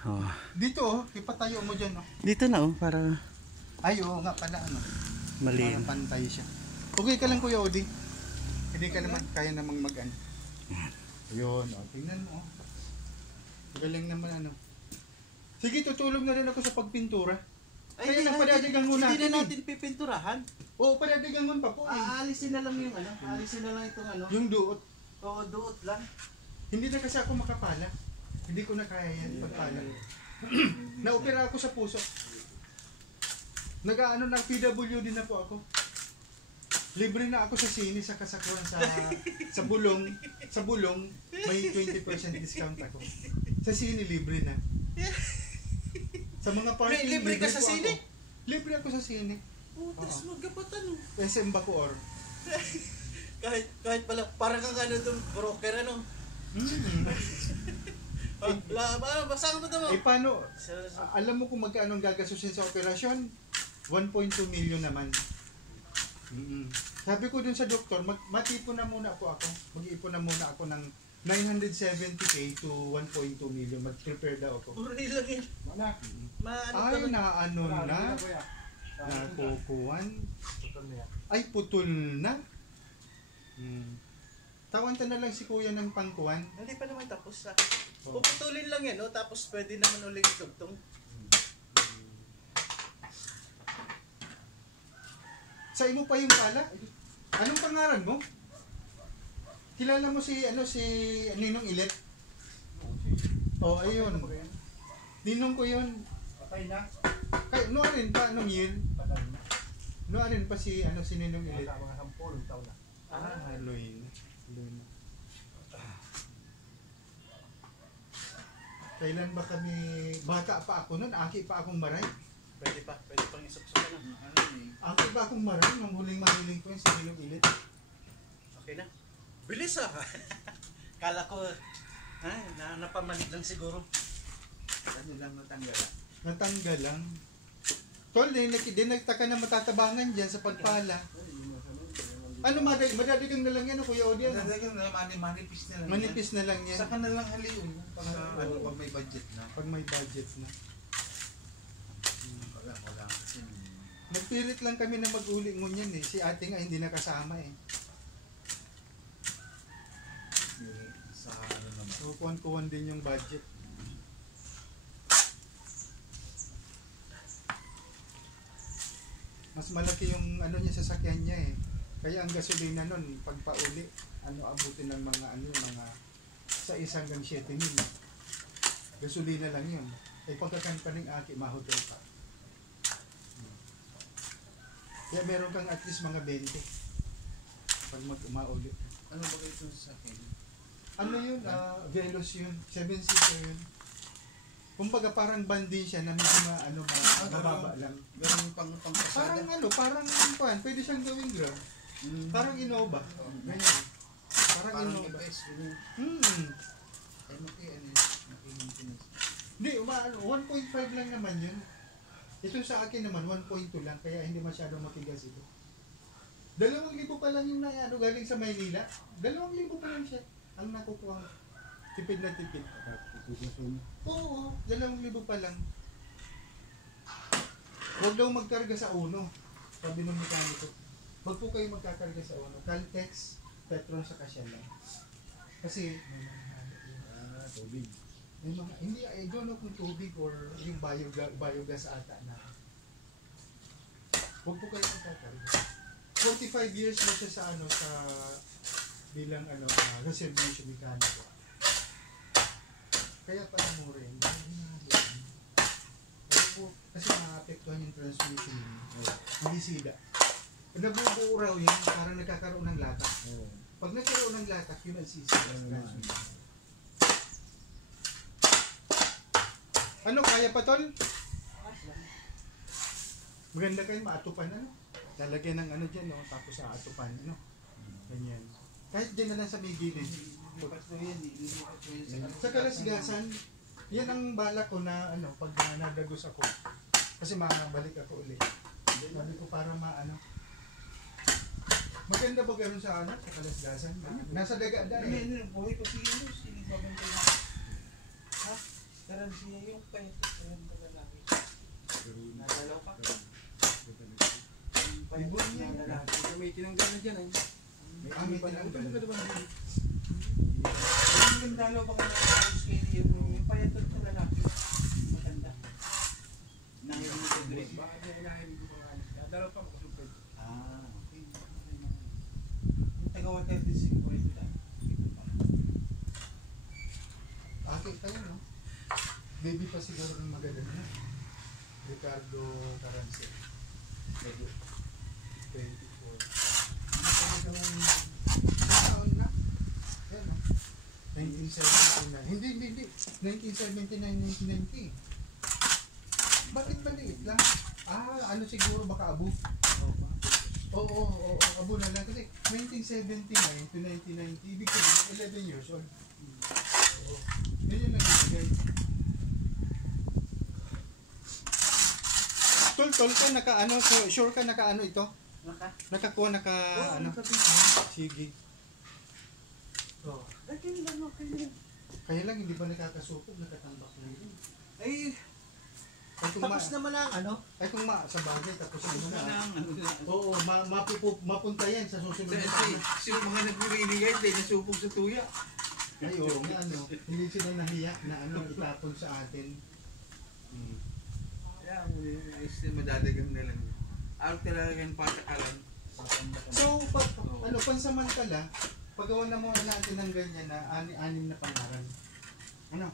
Oh. Dito oh, ipatayo mo dyan oh. Dito na oh, para Ay oo nga pala ano. maliin. Para pantay siya. Okay ka lang Kuya Odi. Hindi ka naman, kaya namang mag-ano. Yun oh, tingnan mo oh. Galing naman ano. Sige, tutulong na rin ako sa pagpintura. Ay, Kaya nang padadigan mo natin. Hindi na natin pipinturahan. Oo, padadigan mo pa po eh. Aalisin na lang yung ano. Aalisin na lang itong ano. Yung duot. Oo, duot lang. Hindi na kasi ako makapala. Hindi ko na kaya yan pagpala. Naopera ako sa puso. Nag-ano ng PWD na po ako. Libre na ako sa sini sa kasakuan sa bulong. Sa bulong, may 20% discount ako. Sa sini, libre na. Sa mga parking, Libre ka sa po sine? ako. Libre ako sa sini. Putas, magkapatan. SM Bacoor. kahit pala, parang kang ano itong broker ano. Basta mo naman. Eh paano? Alam mo kung magkano ang gagasusin sa operasyon? 1.2 million naman. Sabi ko dun sa doktor, matipon na muna po ako. Mag-iipon na muna ako ng 970k to 1.2 million. Mag-prepare daw ako. Puro nilang yun. Ay, naano na. Nakukuhan. Ay, putol na. Tawanta na lang si kuya ng pangkuhan. Hindi pa naman tapos sa. Puputulin lang yan, no? Tapos pwede naman ulit itugtong. Sa imo pa yung pala? Anong pangalan mo? Kilala mo si Ninong Ilet? Oh, ayun. Ninong ko yun. Patay na. Kay no rin pa nung yun. Patay na. No rin pa si Ninong Ilet. Mga 10 taon na. Halloween. Kailan ba kami bata pa ako noon, aki pa akong maray. Pwede pang isuksukan na. Aki pa akong maray nung huling mahiling ko yung si Ninong Ilet. Okay na. Bilis ah. Kala ko, napamalig lang siguro. Ano lang natanggalan. Natanggal lang. Tol, din nagtaka na matatabangan dyan sa pagpala. Ano madadigang na lang yan, Kuya Odi? Ano? Dadagang na, manipis na lang. Manipis na lang yan. Saka na lang haliun. Pag may budget na. Pag may budget na. Wala. Nagpilit lang kami na mag-uli ngunyan eh. Si ate nga hindi nakasama eh. Sa ano naman. So, kuwan-kuwan din yung budget. Mas malaki yung ano niya, sasakyan niya eh. Kaya ang gasolina nun, pagpauli, abutin ng mga sa 1 hanggang 7 mil. Gasolina lang yun. Eh pagkakanta ng aki, mahotel pa. Kaya meron kang at least mga 20 pag mag-umauli. Ano ba ito sa akin? Ano yun? Velos yun. 7-seater yun. Kumbaga parang van din siya na medyo mababa lang. Ganun pang pasada. Parang pwede siyang gawing Grab. Parang Innova. Ganyan. Parang Innova. Hindi, 1.5 lang naman yun. Ito sa akin naman, 1.2 lang, kaya hindi masyadong matigas ito. 2,000 pa lang yung galing sa Maynila. 2,000 pa lang siya. Ang nakukuha. Tipid na tipid. Oo, 2,000 pa lang. Huwag daw magkarga sa uno. Sabi ng mekaniko. Huwag po kayo magkakarga sa uno. Caltex, Petron sa Kasyan lang. Kasi, Tubig. may mga, hindi, I don't know kung tubig or yung biogas ata na. Huwag po kayo magkakarga. 45 years na siya sa bilang reservation mekaniko. Kaya pala mo rin. Kasi maapektuhan yung transmission hindi sida. Pag nabubuo raw yun, parang nagkakaroon ng latak. Pag nagkaroon ng latak, yun ang sisira. Ano, kaya pa tol? Maganda kayo, maatupan lalagyan ng dyan, tapos aatupan, ganyan. Kahit dyan na lang sa may gilid. Sa Kalasgasan, yan ang balak ko na pag nadagos ako. Kasi makabalik ako ulit. Sabi ko para maganda ba gano'n sa sa Kalasgasan? Nasa daga dahil. Buhay pa siya. Garansiya yung payat at na lalaki. Nadalaw pa. Yung payat Ibon na yan. lalaki. May tinanggal na dyan eh. May tinanggal. Yung dalaw pa ka na scary yung payat at na lalaki. Maganda. Nangyayon mo sa grade. Bakit niya inahin ko mga alis? Dalaw pa makasumpit. Ah, okay. Yung taga-water district ko ito tayo. Ate tayo, no? Baby pa siguro ng maganda na. Ricardo Carance. 24. Ano taon na? Yan, no? 1979. Hindi. 1979, 1990. Bakit maliit lang? Ano siguro baka abo? Oo, abo na lang. Kasi 1979 to 1990, ibig sabihin 11 years old. Oo. Yun yung nag-ibigay. Tol ka naka sure ka naka ito? Nakakuha ano? Sige. Oh. Kaya lang hindi ba nakakasupog, nakatambak na yun. Ay, Ay kung tapos naman ang ano? ay kung sa bagay tapos ano na. ano na. Oo, mapunta yan sa susunod na Kasi sino mga nagbibiligay, hindi nasupog sa tuya. Ay, oo nga, hindi sila nahiya na itapon sa atin. Kaya ang madadagang na lang. Araw talaga yung patakalan. So, pansamantala, paggawa na muna natin ng ganyan na anim na pangaran. Ano?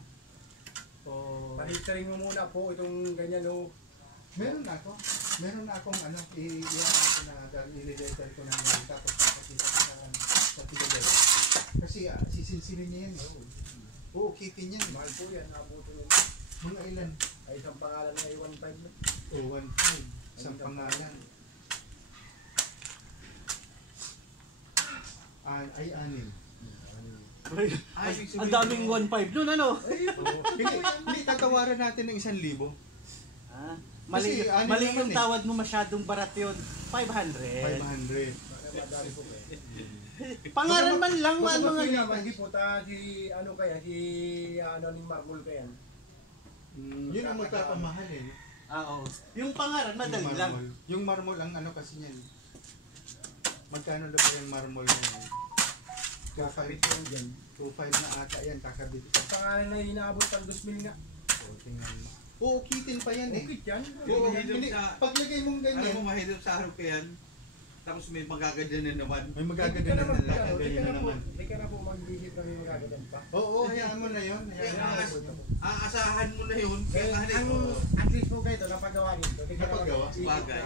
O, Panitaring mo muna po itong ganyan o. meron na akong i-ano ko na i-letter ko na ngayon tapos papakita ko sa Tigabay. Kasi sisilsilin niya yan. Oo, keepin yan. Mahal po yan, nabuto yun. Mga ilan? Ay isang pangalan na ay 1.5 na. Oo, 1.5. Isang pangalan. Ay, anim. Ang daming 1.5 nun, ano? Hindi, tatawaran natin ng 1,000. Ah, Kasi, ano mali naman yung eh. tawad mo, masyadong barat yun. 500. 500. Madali po kayo. Pangaran man lang, Kung ano nga nga lipas. hindi po, si ano kaya, si ano ni Marmol kaya. Yun ang magpapamahal eh. Oo. Yung pangaran, madali Yung lang. marmol. Yung marmol, ang ano kasi niyan. Magkano na ba yung marmol na yan? Kakabit po dyan. 2.5 na ata yan, kakabit. Ang pangalan na inaabot ng 2,000 nga. O, tingnan mo. Oo, kitin pa yan eh. Okay yan. Oo, Mahirap hindi. sa- Paglagay mong Alam mo, ganyan, mahirap sa harap yan. Tapos may magagadyan na naman. may magaganda na ganyan na naman. Hindi ka na po mag-isip na may magagadan pa. Oo, hayaan mo na yun. Hayaan mo na yun. Aasahan mo na yun. Kaya nga rin, At least po kayo ito, napagawa nito. Napagawa? bagay.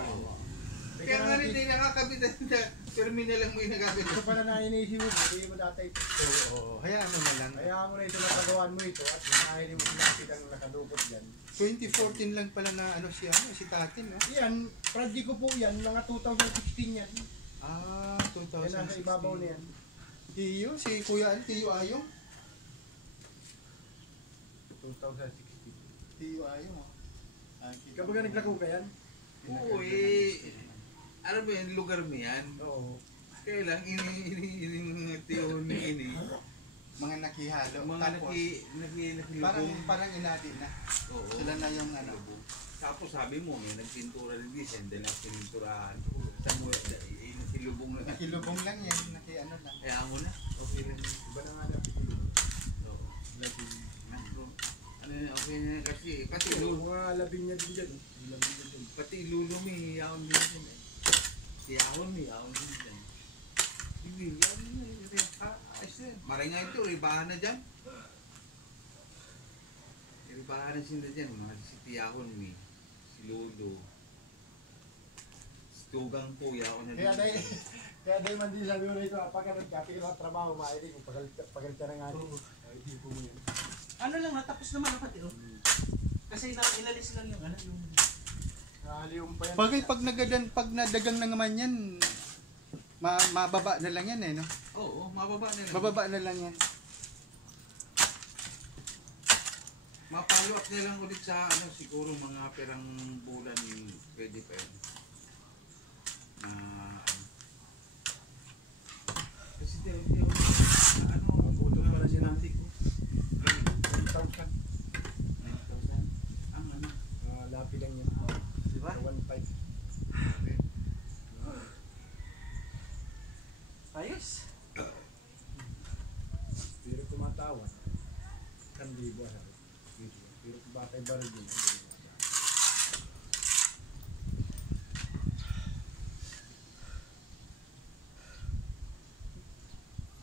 Kaya nga rin, hindi nakakabitan na terminal lang mo yung nagagadyan. Ito pala na iniisip mo, hindi mo dati ito. Oo, hayaan mo na lang. Kaya mo na ito napagawan mo ito at dahil mo sinapit ang nakadukot dyan. 2014 lang pala na si Tatin, no? Yan, project ko po yan, mga 2016 yan. Ah, Yan nasa 2016. ibabaw na yan. Tiyo, si Kuya Tiyo Ayong. 2016. Tiyo Ayong, oh. Kapag naglako ka yan? Oo eh. Alam mo yan, lugar mo yan. Oo. Kaya lang, ini mga tiyo ni ini. Mga nakihalo. Mga Tapos, nakilubong. parang inadi na. Oo. Sila na yung ano. Tapos sabi mo, may nagpintura rin di, senda lang pininturahan. Sa mo, nakilubong na. Nakilubong lang yan, ano lang. Kaya mo na, okay lang. Iba na nga na pipili. Oo. Ano na, okay na kasi. Pati Yung mga labing niya din dyan. Labing niya din. pati lulo mo, hiyahon din dyan eh. Hiyahon din dyan. Hindi, yan na. Ayos na. Maray nga ito, ribahan na dyan. Ribahan na sila dyan. Mga si Tiyahon mo, si Lulo. Si Tugang po, yahon na Kaya din. dahil man din sabi mo na ito, apaka nagkapit ka ng trabaho, maayos kung pagalit ka na nga din. Hindi po mo yan. Ano lang, natapos naman ang pati, oh. Kasi inalis lang yung ano, yung... Nakalium pa yan. Pag nadagang na naman yan, mababa na lang yan eh, no? Oo, mababa na lang. Bababa na lang yan. Mapalo up na lang ulit sa ano, siguro mga perang bulan pwede pa yan. Na kasi di ano, Mabuto pala siya ng natin ko. 1,000. tawan. 1,000 sabi. Pero kung batay ba rin yun,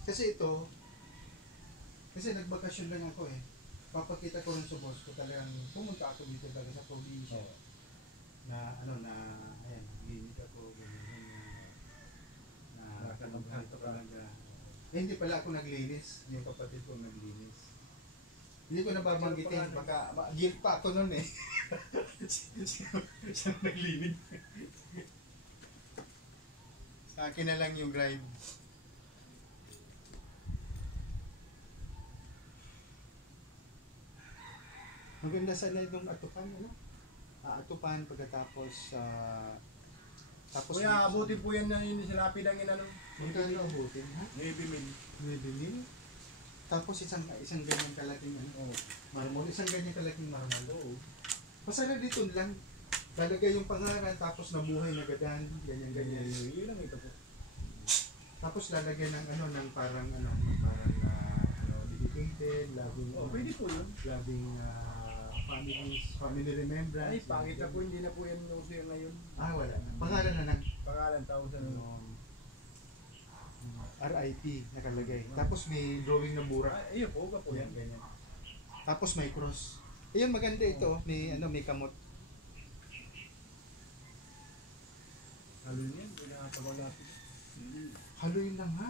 Kasi ito, kasi nagbakasyon lang ako eh. Papakita ko rin sa boss ko talagang pumunta ako dito talaga sa probinsya. Oo. Na ano na, ayan, ginit ako, ganyan, na Nakakamkanto ka. talaga. Eh, hindi pala ako naglinis, yung kapatid ko naglinis. Hindi ko nababanggitin, baka guilt pa ako nun eh. Siya naglinis. Sa akin na lang yung grind. Ang ganda sana itong atupan, ano? Atupan pagkatapos tapos Kuya, abutin po yan na yun sa lapid ang inano. magkano abutin, ha? 9,000. 9,000. Tapos isang ganyan kalaking ano, marmol, isang ganyan kalaking marmol. Oo. Masala dito lang. Lalagay yung pangalan tapos nabuhay na gadan, ganyan ganyan. Yun lang ito po. Tapos lalagyan ng ano ng parang ano dedicated, loving Oh, pwede po yun. loving family remembrance. Ay, pangit na po, hindi na po yan yung siya ngayon. Wala. Pangalan na lang. Pangalan, tao sa Ano, RIP nakalagay. Tapos may drawing ng burak. Ay, ayun po, po yan. Ganyan. Tapos may cross. Ayun maganda ito, may may kamot. Halun yan, hindi nakatawag natin. Haluin lang ha.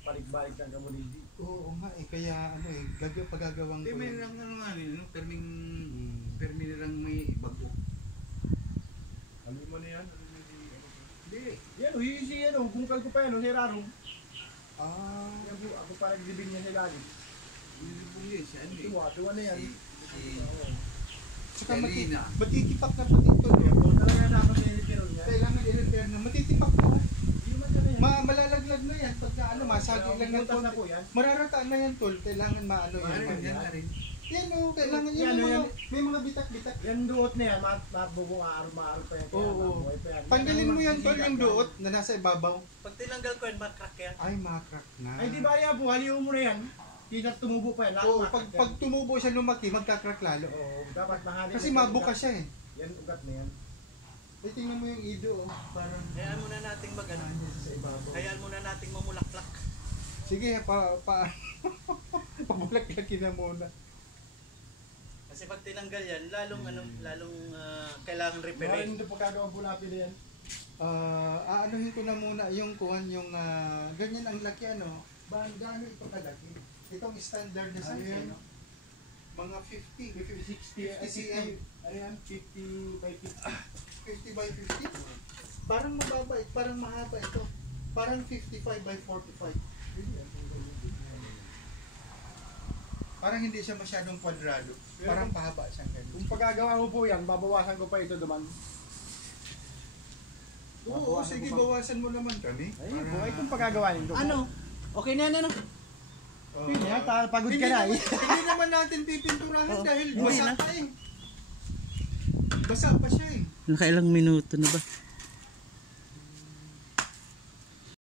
Palik-balik ng kamunindi. Oo nga eh, kaya ano eh, pagagawang Hindi, ko may yun. lang ano nga rin, permi nilang may bago. Halun mo na yan. Hindi. Yan o, si ano, bungkal ko pa yan o, si Raro. Ah, Yan po, ako pa naglibing niya sa lalim. Hindi po yun, si ano eh. Tuwa na yan. Si Oo. saka Elena. matitipak na pati ito. Yan No? po, talaga dapat i-repair niya. Kailangan i-repair na. Matitipak na. Hindi man na yan. Malalaglag na yan. Pagka ano, masagi lang ng Butas na konti. po yan. Mararataan na yan tol. Kailangan maano Ano yan. yan na rin. Yan o, kailangan yan. Yan, Yung yan. may mga bitak-bitak. Yan duot na yan, matbubong araw pa yan. Oo. Mabuhay pa yan. Tanggalin mo yan tol, yung duot na nasa ibabaw. Pag tinanggal ko yan, makrak yan. Ay, makrak na. Ay, di ba yan po, haliw mo na yan. Hindi na tumubo pa yan. Oo, pag tumubo siya lumaki, magkakrak lalo. Oo, dapat mahali. Kasi mabukas siya eh. Yan, ugat na yan. Ay, tingnan mo yung ido, oh. Parang Hayaan muna nating magano. sa ibabaw. Hayaan muna nating mamulaklak. Sige, pabulaklakin na muna. Kasi pag tinanggal yan, lalong kailangan Maraming repairin. hindi po gagawin po natin yan. Aanuhin ko na muna yung kuhan, yung ganyan ang laki, ano. Gaano ito kalaki? Itong standard na size, Ano yan? ano? Mga 50. 60 cm. Ano yan? 50 by 50. 50 by 50. Parang mababa, parang mahaba ito. Parang 55 by 45. Parang hindi siya masyadong kwadrado. Parang pahaba siyang ganun. Kung pagkagawa mo po yan, babawasan ko pa ito duman. Oo, Babawasan sige, ko pa. bawasan mo naman kami. Ay, po, ay kung pagkagawain ko. Ano? Okay na yan, ano? Hindi na, pagod ka na eh. Hindi naman natin pipinturahan Oo, dahil hindi basa na. pa eh. Basa pa siya eh. Nakailang minuto na ba?